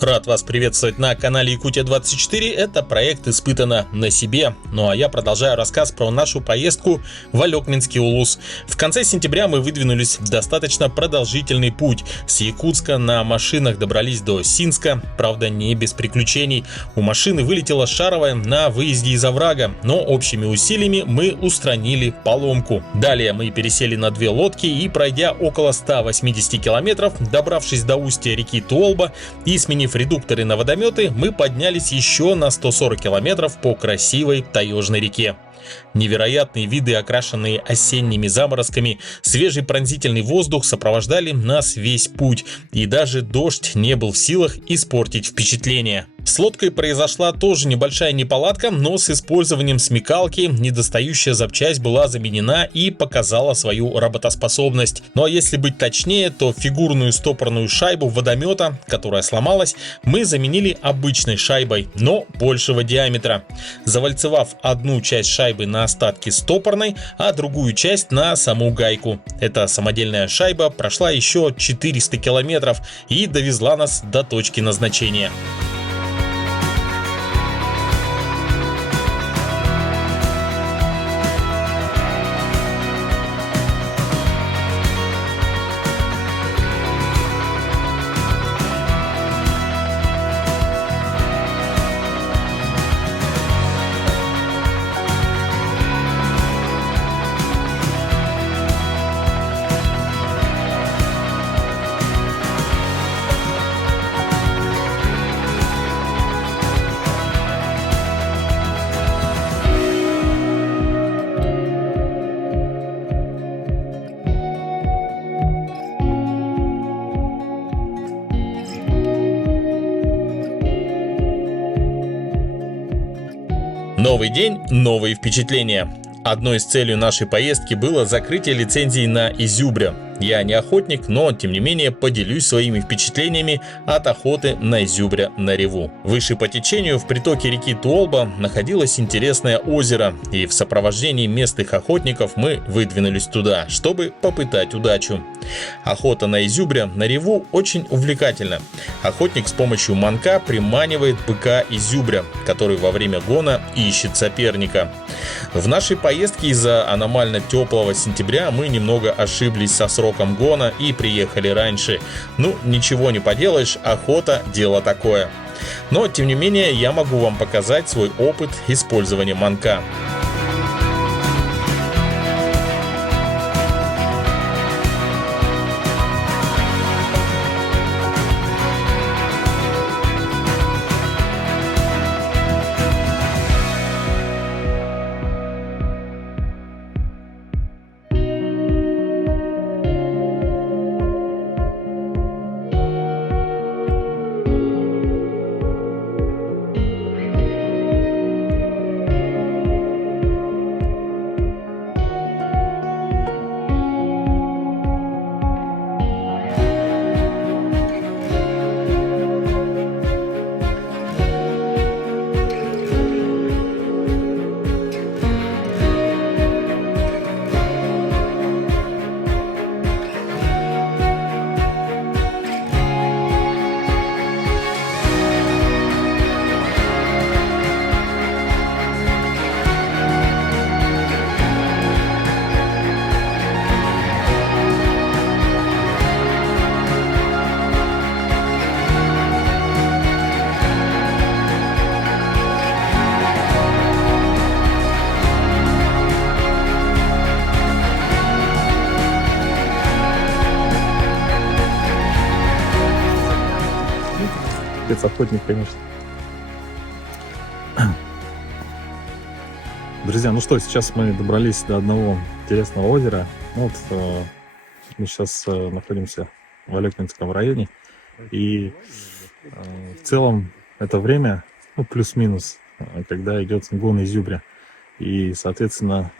Рад вас приветствовать на канале Якутия-24. Это проект «Испытано на себе». Ну а я продолжаю рассказ про нашу поездку в Алекминский улус. В конце сентября мы выдвинулись в достаточно продолжительный путь. С Якутска на машинах добрались до Синска, правда не без приключений. У машины вылетела шаровая на выезде из оврага, но общими усилиями мы устранили поломку. Далее мы пересели на две лодки и, пройдя около 180 километров, добравшись до устья реки Туолба и сменив редукторы на водометы, мы поднялись еще на 140 километров по красивой таежной реке. Невероятные виды, окрашенные осенними заморозками, свежий пронзительный воздух сопровождали нас весь путь, и даже дождь не был в силах испортить впечатление. С лодкой произошла тоже небольшая неполадка, но с использованием смекалки недостающая запчасть была заменена и показала свою работоспособность. Ну а если быть точнее, то фигурную стопорную шайбу водомета, которая сломалась, мы заменили обычной шайбой, но большего диаметра, завальцевав одну часть шайбы на остатки стопорной, а другую часть на саму гайку. Эта самодельная шайба прошла еще 400 километров и довезла нас до точки назначения. Новый день, новые впечатления. Одной из целей нашей поездки было закрытие лицензии на изюбря. Я не охотник, но тем не менее поделюсь своими впечатлениями от охоты на изюбря на Реву. Выше по течению в притоке реки Туолба находилось интересное озеро, и в сопровождении местных охотников мы выдвинулись туда, чтобы попытать удачу. Охота на изюбря на Реву очень увлекательна. Охотник с помощью манка приманивает быка изюбря, который во время гона ищет соперника. В нашей поездке из-за аномально теплого сентября мы немного ошиблись со сроком гона и приехали раньше. Ну, ничего не поделаешь, охота – дело такое. Но, тем не менее, я могу вам показать свой опыт использования манка. Спецохотник, конечно. Друзья, ну что, сейчас мы добрались до одного интересного озера. Вот мы сейчас находимся в Алекминском районе. И в целом это время, ну, плюс-минус, когда идет гон изюбря. И, соответственно,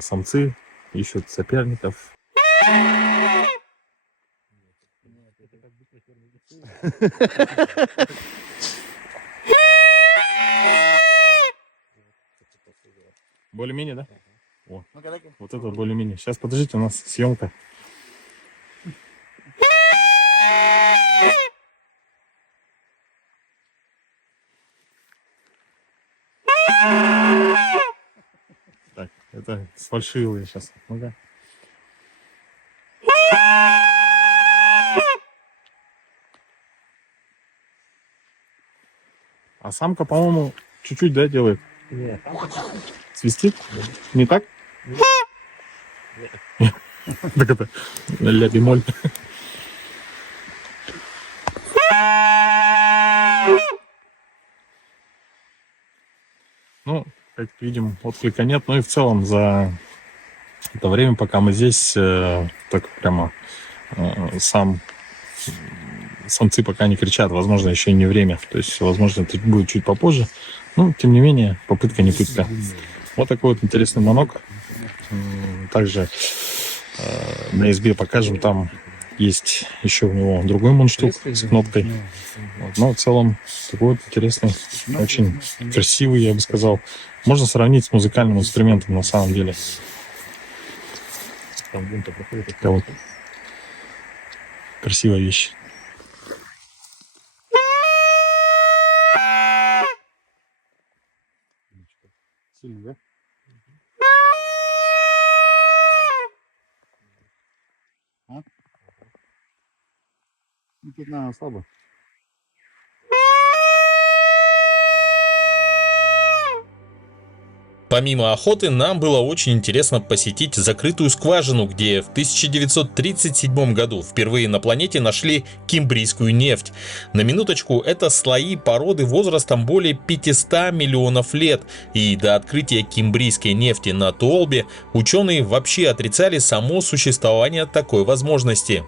самцы ищут соперников. Более-менее, да? О, вот это более-менее. Сейчас, подождите, у нас съемка. это сфальшивые сейчас. Ну-ка. А самка, по-моему, чуть-чуть, да, делает? Нет, Свистит? Не так? Так это ля бемоль. Ну, как видим, отклика нет. Ну и в целом за это время, пока мы здесь, так прямо самцы пока не кричат. Возможно, еще и не время. То есть, возможно, это будет чуть попозже. Ну, тем не менее, попытка не пытка. Вот такой вот интересный манок. Также на избе покажем. Там есть еще у него другой мундштук с кнопкой. Вот. Но в целом такой вот интересный, очень красивый, я бы сказал. Можно сравнить с музыкальным инструментом на самом деле. Такая вот красивая вещь. Сильно, да? А? Ну, тут, наверное, слабо. Помимо охоты, нам было очень интересно посетить закрытую скважину, где в 1937 году впервые на планете нашли кембрийскую нефть. На минуточку, это слои породы возрастом более 500 миллионов лет, и до открытия кембрийской нефти на Туолбе ученые вообще отрицали само существование такой возможности.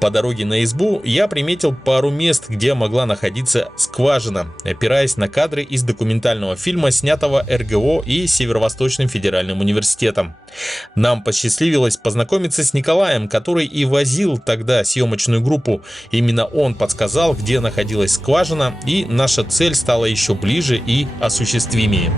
По дороге на избу я приметил пару мест, где могла находиться скважина, опираясь на кадры из документального фильма, снятого РГО и Северо-Восточным федеральным университетом. Нам посчастливилось познакомиться с Николаем, который и возил тогда съемочную группу. Именно он подсказал, где находилась скважина, и наша цель стала еще ближе и осуществимее.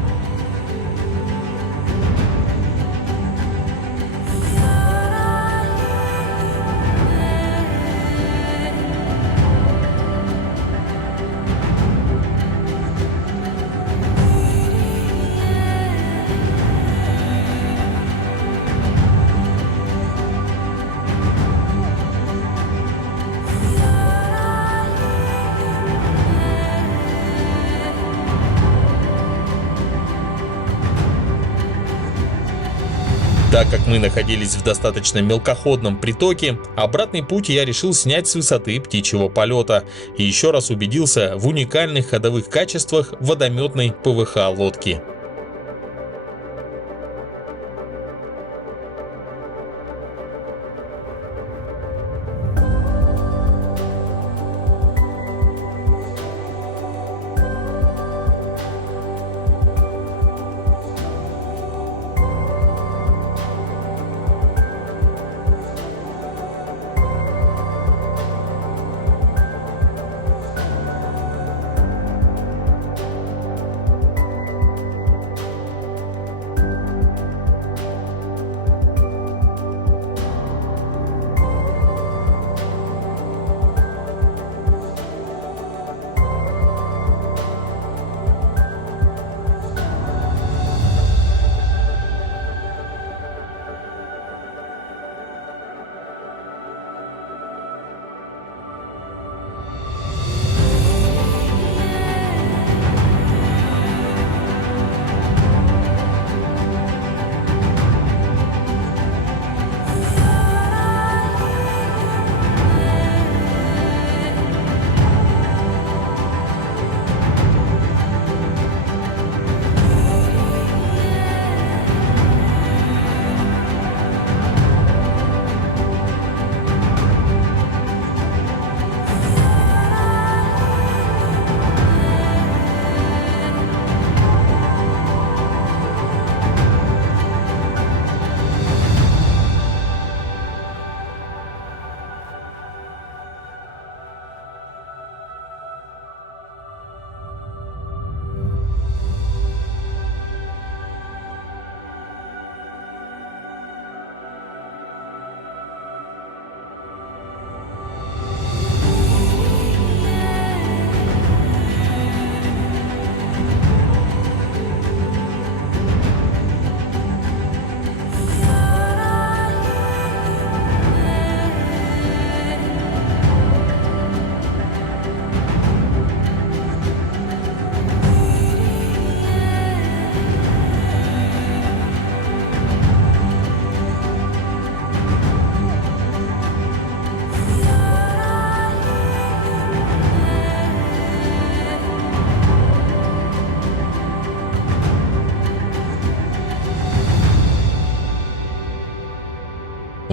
Так как мы находились в достаточно мелкоходном притоке, обратный путь я решил снять с высоты птичьего полета и еще раз убедился в уникальных ходовых качествах водометной ПВХ-лодки.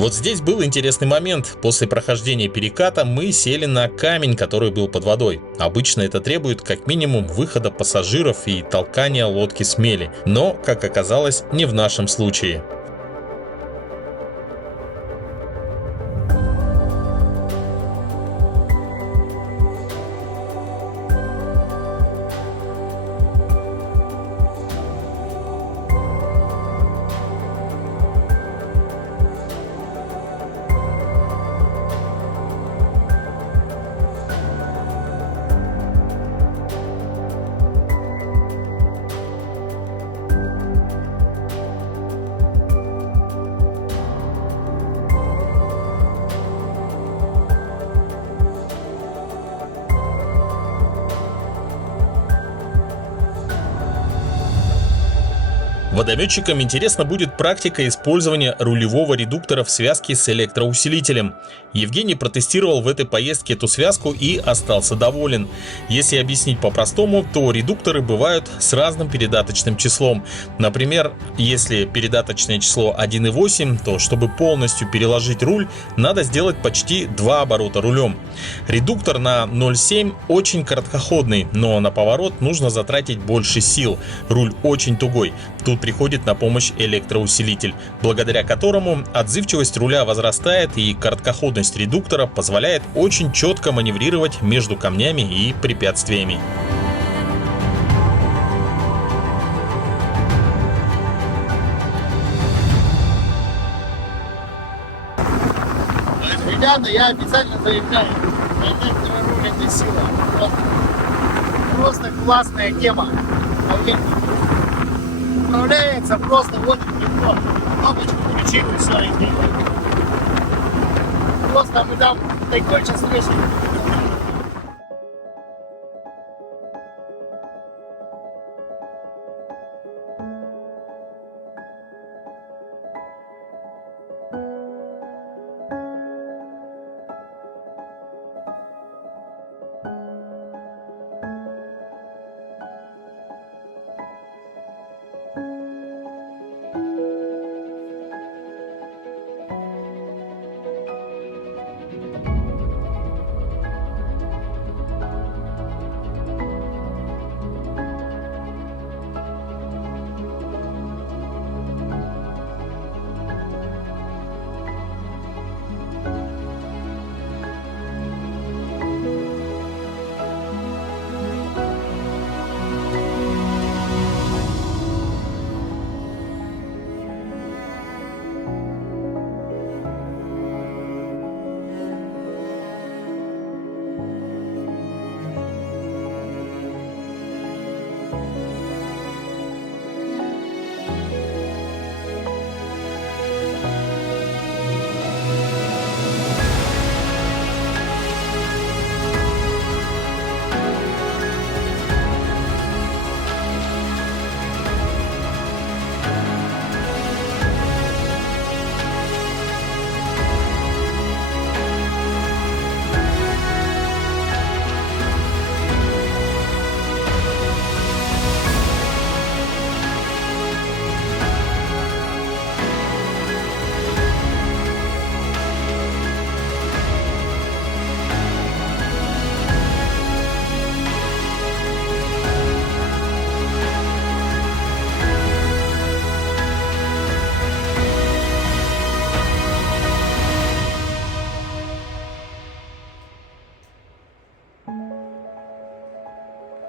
Вот здесь был интересный момент. После прохождения переката мы сели на камень, который был под водой. Обычно это требует как минимум выхода пассажиров и толкания лодки с мели. Но, как оказалось, не в нашем случае. Водометчикам интересна будет практика использования рулевого редуктора в связке с электроусилителем. Евгений протестировал в этой поездке эту связку и остался доволен. Если объяснить по-простому, то редукторы бывают с разным передаточным числом. Например, если передаточное число 1,8, то чтобы полностью переложить руль, надо сделать почти 2 оборота рулем. Редуктор на 0,7 очень короткоходный, но на поворот нужно затратить больше сил. Руль очень тугой. Тут приходит на помощь электроусилитель, благодаря которому отзывчивость руля возрастает и короткоходность редуктора позволяет очень четко маневрировать между камнями и препятствиями. Ребята, я официально заявляю, электроруль — это сила. Просто классная тема. Управляется просто очень легко. Кнопочку включил и все, и делает. Просто мы там такой час слышим.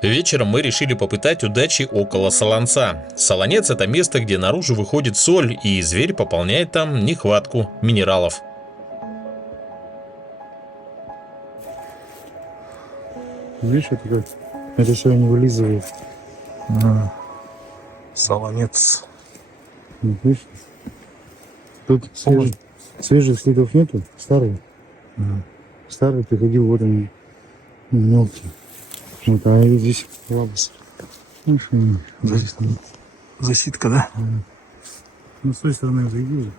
Вечером мы решили попытать удачи около Солонца. Солонец — это место, где наружу выходит соль, и зверь пополняет там нехватку минералов. Видишь, это как? Это что они вылизывают. Солонец. Видишь? Тут свежих следов нету, старые. Старый приходил, вот они, мелкие. Вот, а здесь лабус. Засидка, да? Ну, с той стороны зайди.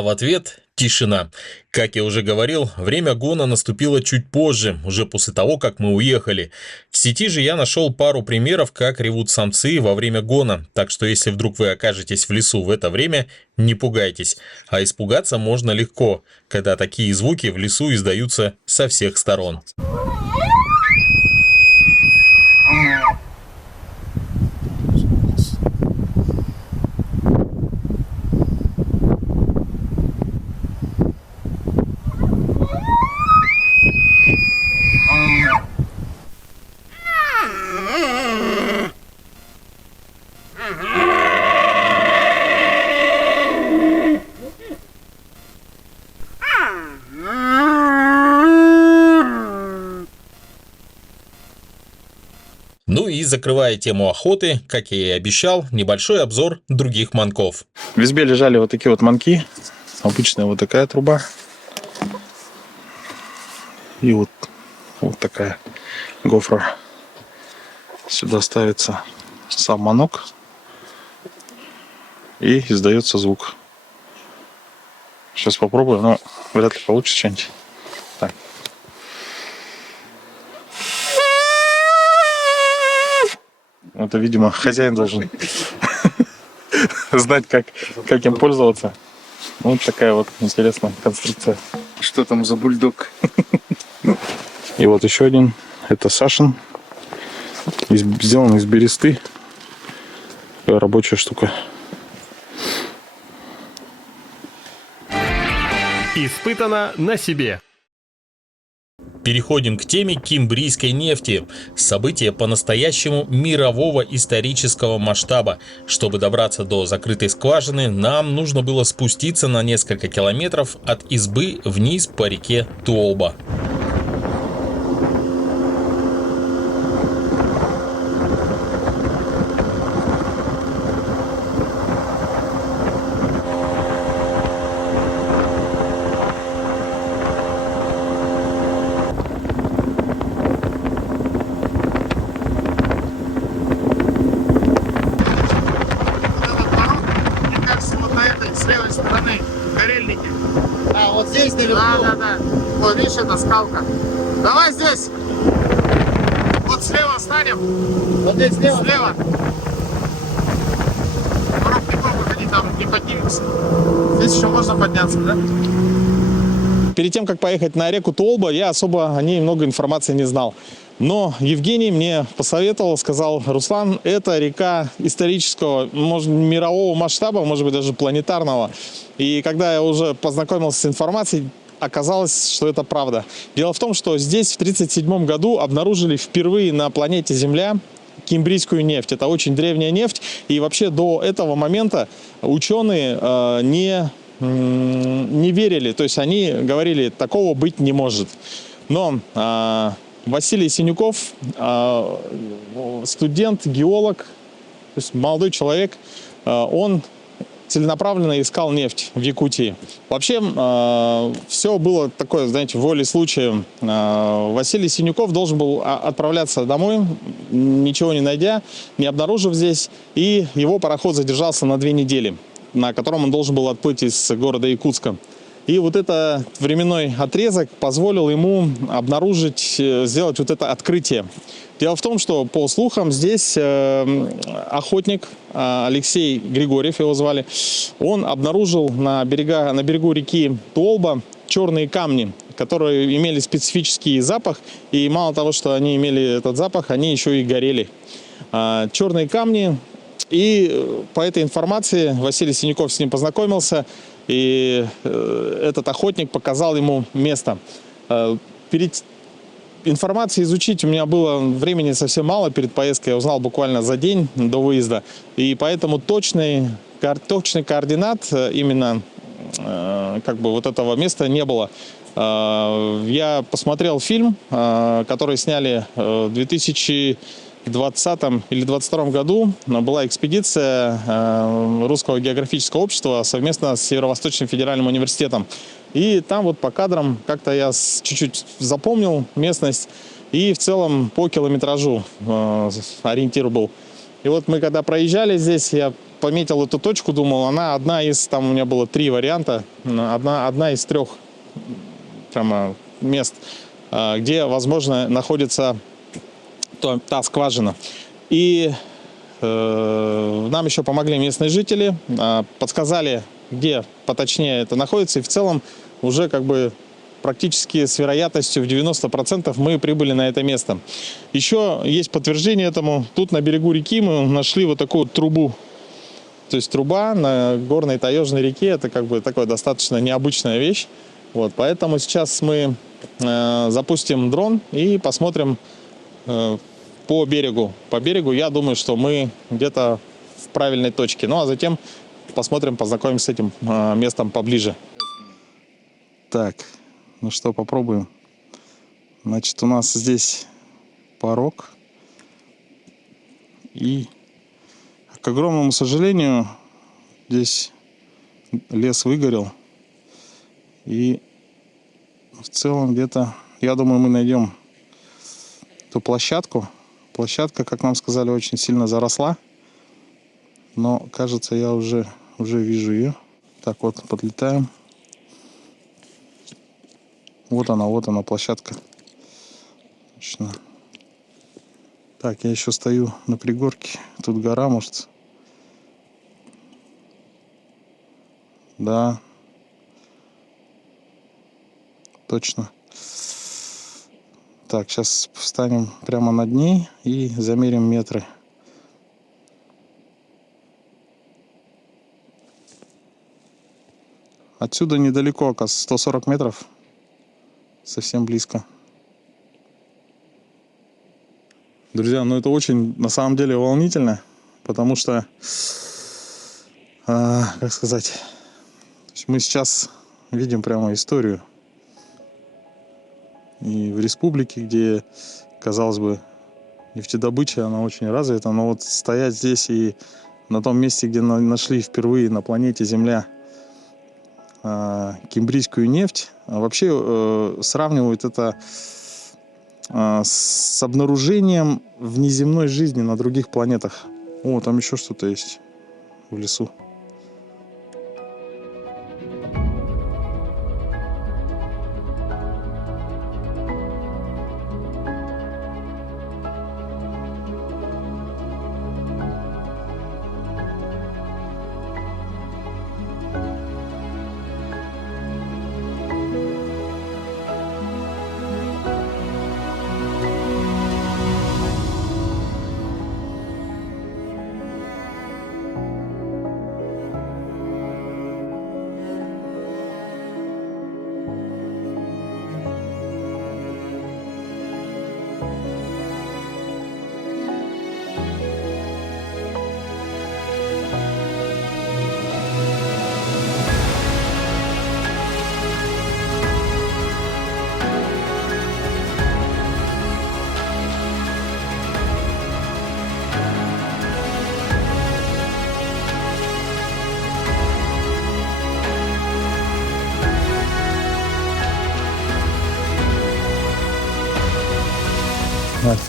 А в ответ тишина. Как я уже говорил, время гона наступило чуть позже, уже после того, как мы уехали. В сети же я нашел пару примеров, как ревут самцы во время гона, так что если вдруг вы окажетесь в лесу в это время, не пугайтесь. А испугаться можно легко, когда такие звуки в лесу издаются со всех сторон. Ну и закрывая тему охоты, как я и обещал, небольшой обзор других манков. В избе лежали вот такие вот манки. Обычная вот такая труба. И вот такая гофра. Сюда ставится сам манок. И издается звук. Сейчас попробую, но вряд ли получится что-нибудь. Так. Это, видимо, хозяин должен знать, как им пользоваться. Вот такая вот интересная конструкция. Что там за бульдог? И вот еще один. Это Сашин. Сделан из бересты. Такая рабочая штука. Испытано на себе. Переходим к теме кимбрийской нефти. Событие по-настоящему мирового исторического масштаба. Чтобы добраться до закрытой скважины, нам нужно было спуститься на несколько километров от избы вниз по реке Туолба. А, вот здесь наверху? Да. Вот видишь, это скалка. Давай здесь. Вот слева станем. Вот здесь слева? Слева. Вокруг него выходи, там не поднимемся. Здесь еще можно подняться, да? Перед тем, как поехать на реку Туолба, я особо о ней много информации не знал. Но Евгений мне посоветовал, сказал: Руслан, это река исторического, может, мирового масштаба, может быть, даже планетарного. И когда я уже познакомился с информацией, оказалось, что это правда. Дело в том, что здесь в 1937 году обнаружили впервые на планете Земля кимбрийскую нефть. Это очень древняя нефть. И вообще до этого момента ученые не верили. То есть они говорили, такого быть не может. Но Василий Синюков, студент, геолог, то есть молодой человек, он целенаправленно искал нефть в Якутии. Вообще, все было такое, знаете, волей случая. Василий Синюков должен был отправляться домой, ничего не найдя, не обнаружив здесь, и его пароход задержался на 2 недели, на котором он должен был отплыть из города Якутска. И вот этот временной отрезок позволил ему обнаружить, сделать вот это открытие. Дело в том, что по слухам здесь охотник Алексей Григорьев, его звали, он обнаружил на берегу реки Туолба черные камни, которые имели специфический запах. И мало того, что они имели этот запах, они еще и горели. Черные камни. И по этой информации Василий Синюков с ним познакомился. И этот охотник показал ему место. Перед информацией изучить у меня было времени совсем мало перед поездкой. Я узнал буквально за день до выезда. И поэтому точный координат именно как бы вот этого места не было. Я посмотрел фильм, который сняли в 2020 или 2022 году. Была экспедиция Русского географического общества совместно с Северо-Восточным федеральным университетом. И там вот по кадрам как-то я чуть-чуть запомнил местность. И в целом по километражу ориентир был. И вот мы когда проезжали здесь, я пометил эту точку, думал, она одна из, там у меня было 3 варианта, одна из 3 прямо мест, где, возможно, находится та скважина. И нам еще помогли местные жители, подсказали, где поточнее это находится, и в целом уже как бы практически с вероятностью в 90% мы прибыли на это место. Еще есть подтверждение этому. Тут на берегу реки мы нашли вот такую трубу. То есть труба на горной таежной реке, это как бы такая достаточно необычная вещь. Вот, поэтому сейчас мы запустим дрон и посмотрим по берегу. По берегу я думаю, что мы где-то в правильной точке. Ну а затем посмотрим, познакомимся с этим местом поближе. Так, ну что, попробуем. Значит, у нас здесь порог. И, к огромному сожалению, здесь лес выгорел. И в целом где-то, я думаю, мы найдем ту площадку. Площадка, как нам сказали, очень сильно заросла. Но, кажется, я уже вижу ее. Так, вот, подлетаем. Вот она, площадка. Точно. Так, я еще стою на пригорке. Тут гора, может. Да. Точно. Так, сейчас встанем прямо над ней и замерим метры. Отсюда недалеко, оказывается, 140 метров. Совсем близко. Друзья, ну это очень, на самом деле, волнительно, потому что, как сказать, мы сейчас видим прямо историю. И в республике, где, казалось бы, нефтедобыча, она очень развита, но вот стоять здесь и на том месте, где нашли впервые на планете Земля кембрийскую нефть, вообще сравнивают это с обнаружением внеземной жизни на других планетах. О, там еще что-то есть в лесу.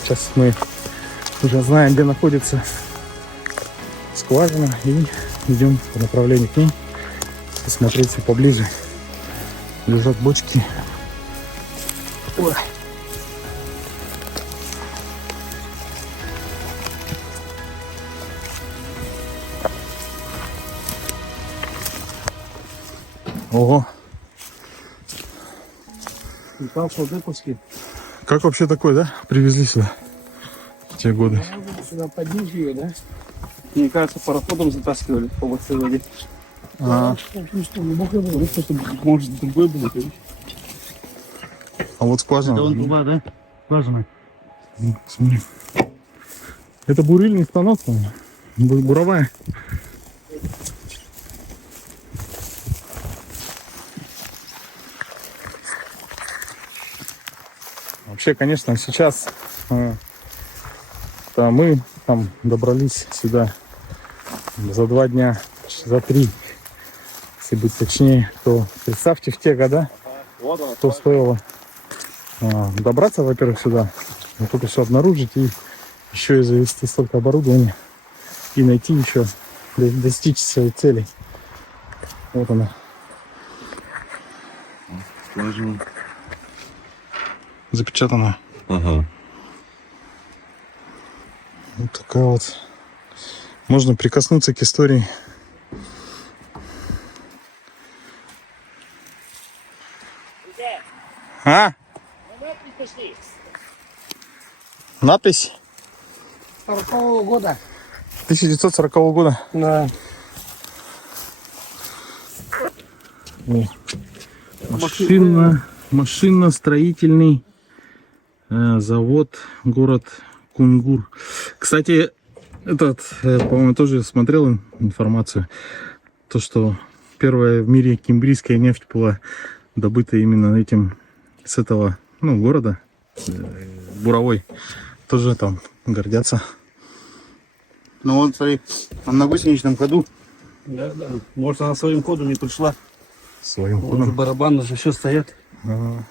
Сейчас мы уже знаем, где находится скважина, и идем по направлению к ней посмотреть все поближе. Лежат бочки. Ой. Ого. Как вообще такой, да? Привезли сюда в те годы. Сюда поднять ее, да? Мне кажется, пароходом затаскивали по большой воде. Может, другой был. А вот скважина. Это вон труба, да? Скважина. Смотри. Это бурильный станок, буровая. Вообще, конечно, сейчас мы там добрались сюда за 2 дня, за 3, если быть точнее, то представьте в те года, что стоило добраться, во-первых, сюда, вот это все обнаружить и еще и завести столько оборудования и найти еще достичь своей цели. Вот она. Запечатана. Ага. Вот такая вот. Можно прикоснуться к истории. А? Надпись? 40-го года. 1940 года. Да. Машинно-строительный завод, город Кунгур. Кстати, по-моему, тоже смотрел информацию. То, что первая в мире кимбрийская нефть была добыта именно с этого, города, буровой. Тоже там гордятся. Ну вот, смотри, он на гусеничном ходу. Да. Может, она своим ходом не пришла. Своим Вот ходом. барабаны же еще стоят. Ага.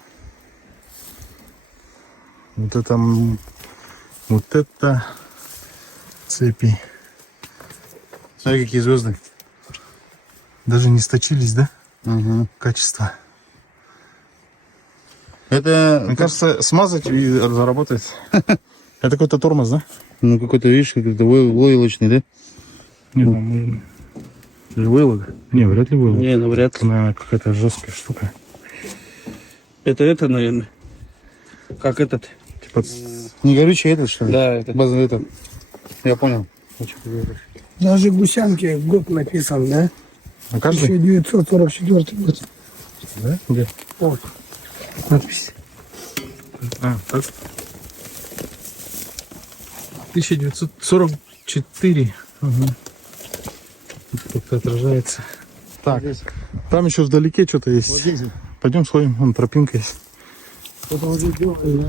Вот это цепи. Смотри, какие звезды. Даже не сточились, да? Ага. Качество. Это, Мне кажется, смазать и заработает. Это какой-то тормоз, да? ну, какой-то, видишь, какой-то войлочный, да? Не, там войлок. Не, вряд ли войлок. Не, навряд Это, ли. наверное, какая-то жесткая штука. Это, наверное. Как этот. Типа, Не горючий этот, что ли? Да, это. База, это. Я понял. Даже гусянки год написан, да? на каждый? 1944 год. Да? Где? Вот. Надпись. А, так. 1944. Угу. Как-то отражается. Так, там еще вдалеке что-то есть. Вот здесь. Пойдем сходим, вон тропинка есть. Это уже делали.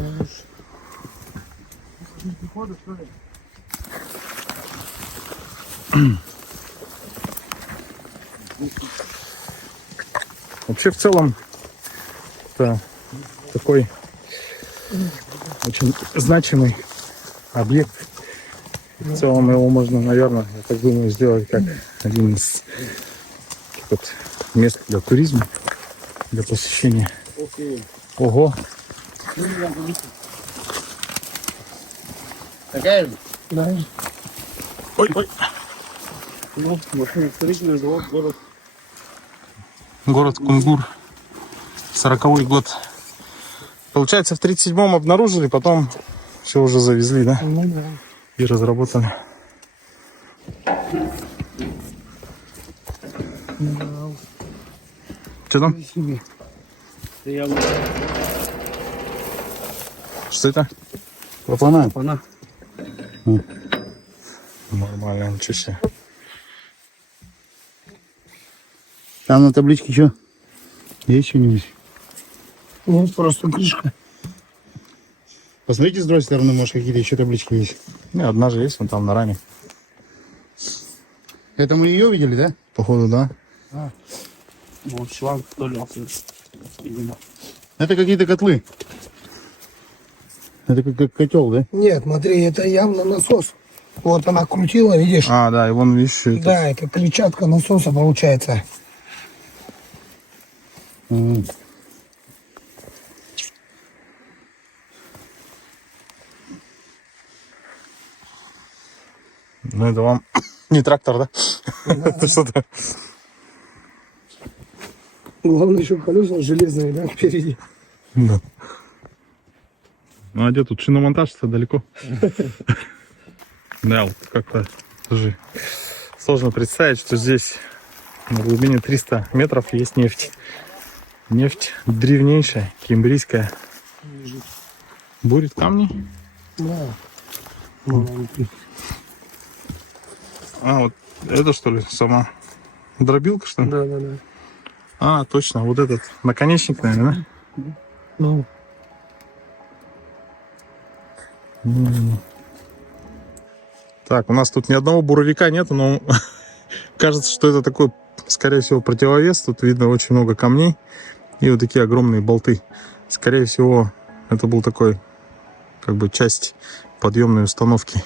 Вообще, в целом, это такой очень значимый объект. В целом его можно, наверное, я так думаю, сделать как один из вот мест для туризма, для посещения. Ого! Такая? Да. Ой. Ну, машиностроительный завод, город. Город Кунгур. 40-й год. Получается, в 37-м обнаружили, потом все уже завезли, да? Ну да. И разработали. Что там? Я Что это? Клапана. Она. Нормально, ничего себе. Там на табличке что? Есть что-нибудь? Нет, просто крышка. Посмотрите с другой стороны, может, какие-то еще таблички есть. Не, одна же есть, вон там на раме. Это мы ее видели, да? Походу, да. Вот шланг вдолелся. Видимо. Это какие-то котлы. Это как котел, да? Нет, смотри, это явно насос. Вот она крутила, видишь? А, да, и вон, видишь, это... Да, это клетчатка насоса получается. Ага. Ну, это вам не трактор, да? Это что-то... Главное еще колеса железные, да, впереди. Да. Ну, а где тут шиномонтаж-то далеко? Да, вот как-то тоже сложно представить, что здесь на глубине 300 метров есть нефть. Нефть древнейшая, кимбрийская. Бурит камни. Да. А, вот это что ли сама дробилка, что ли? Да, да, да. А, точно, вот этот наконечник, наверное, да? Ну, Так, у нас тут ни одного буровика нет, но кажется, что это такой, скорее всего, противовес. Тут видно очень много камней и вот такие огромные болты. Скорее всего, это был такой, как бы, часть подъемной установки,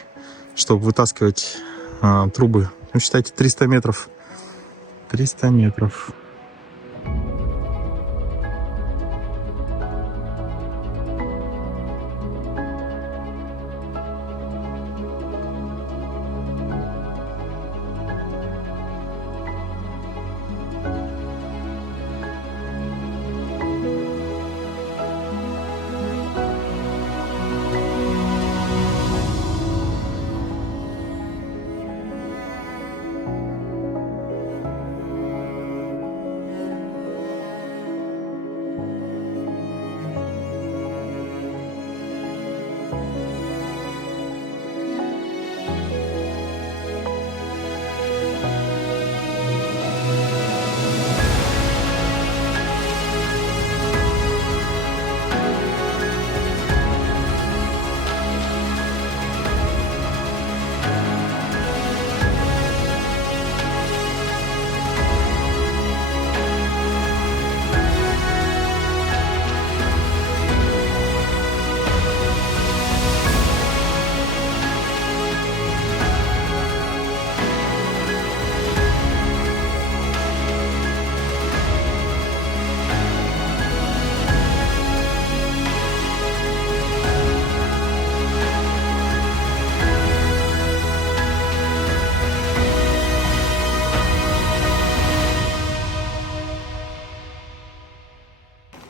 чтобы вытаскивать трубы Ну, считайте, 300 метров. 300 метров.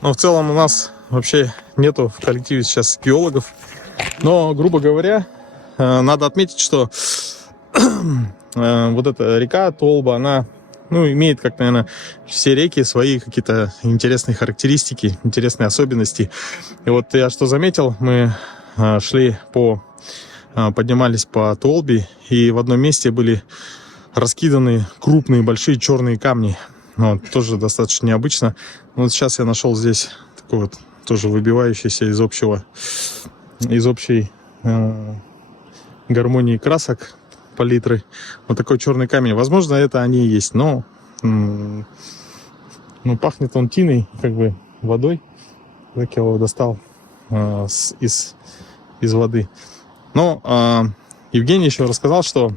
Но в целом у нас вообще нету в коллективе сейчас геологов. Но, грубо говоря, надо отметить, что вот эта река Толба, она, ну, имеет, как, наверное, все реки свои какие-то интересные характеристики, интересные особенности. И вот я что заметил, мы поднимались по Толбе, и в одном месте были раскиданы крупные большие черные камни. Вот, тоже достаточно необычно. Вот сейчас я нашел здесь такой вот тоже выбивающийся из общей гармонии красок палитры. Вот такой черный камень. Возможно, это они и есть, но пахнет он тиной, как бы водой. Так я его достал из воды. Но Евгений еще рассказал, что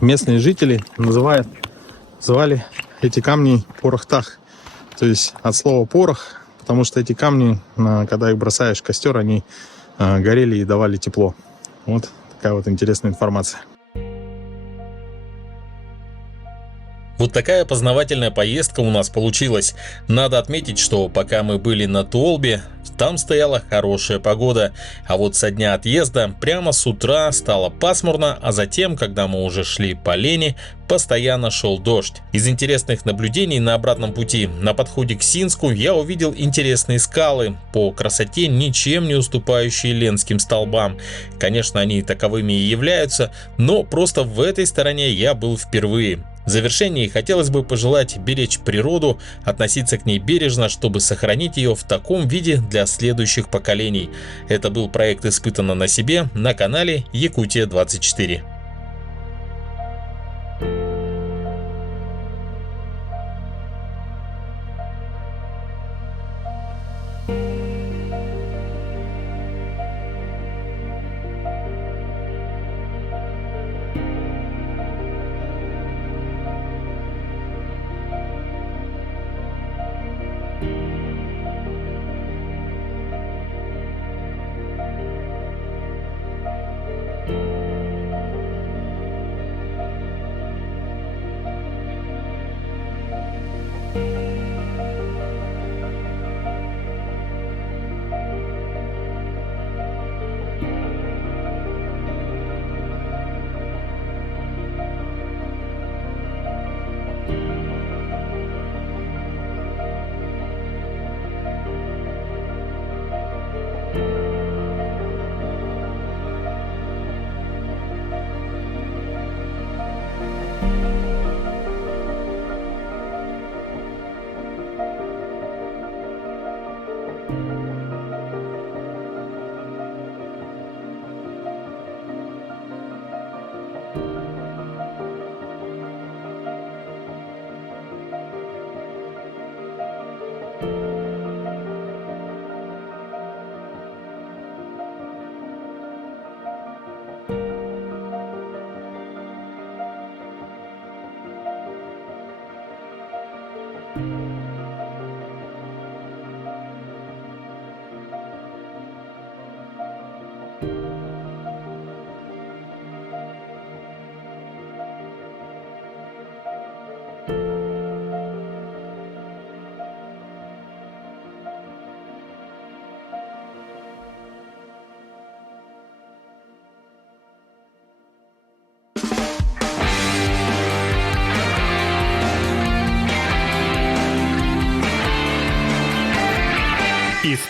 местные жители называли эти камни порохтах. То есть от слова порох, потому что эти камни, когда их бросаешь в костер, они горели и давали тепло. Вот такая вот интересная информация. Вот такая познавательная поездка у нас получилась. Надо отметить, что пока мы были на Толбе, там стояла хорошая погода, а вот со дня отъезда прямо с утра стало пасмурно, а затем, когда мы уже шли по Лени, постоянно шел дождь. Из интересных наблюдений на обратном пути на подходе к Синску я увидел интересные скалы, по красоте ничем не уступающие ленским столбам. Конечно, они таковыми и являются, но просто в этой стороне я был впервые. В завершении хотелось бы пожелать беречь природу, относиться к ней бережно, чтобы сохранить ее в таком виде для следующих поколений. Это был проект «Испытано на себе» на канале Якутия 24.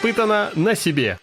Испытано на себе.